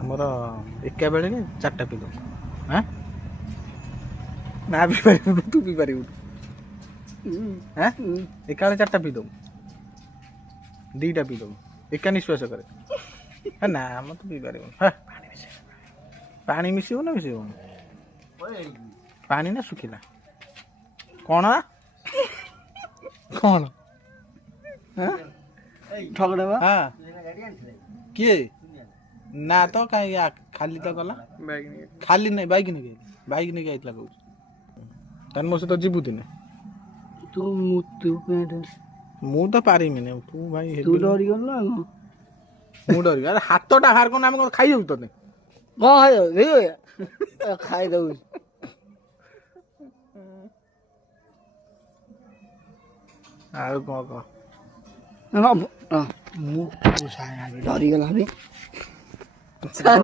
ଆମର ଏକା ବେଳେକେ 4ଟା ପିଇ ଦବୁ ହାଁ ନା ପିଇ ପାରିବୁନି ତୁ ପିଇ ପାରିବୁନି ହାଁ ଏକା ବେଳେ 4ଟା ପିଇ ଦବୁ 2ଟା ପିଇ ଦବୁ ଏକା ନିଶ୍ୱାସ କରେ ନା ଆମେ ତ ପିଇ ପାରିବୁନି ପାଣି ମିଶିବ ନା ମିଶିବନି ପାଣି ନା ଶୁଖିଲା କ'ଣ କ'ଣ ହଁ କିଏ ନା ତ କାହିଁ ଖାଲି ତ ଗଲା ଖାଲି ନାହିଁ ବାଇକ୍ ନେଇକି ଆଇଥିଲା କହୁଛି ତାହେଲେ ମୋ ସହିତ ଯିବୁ ଦିନେ ମୁଁ ତ ପାରିବିନି ତୁ ଭାଇ ମୁଁ ଡରିବି ଆରେ ହାତଟା ବାହାର କଲେ ଆମେ କ'ଣ ଖାଇଯାଉ ତତେ ଖାଇଦଉ ଆଉ କ'ଣ କହ ମୁଁ ଡରିଗଲା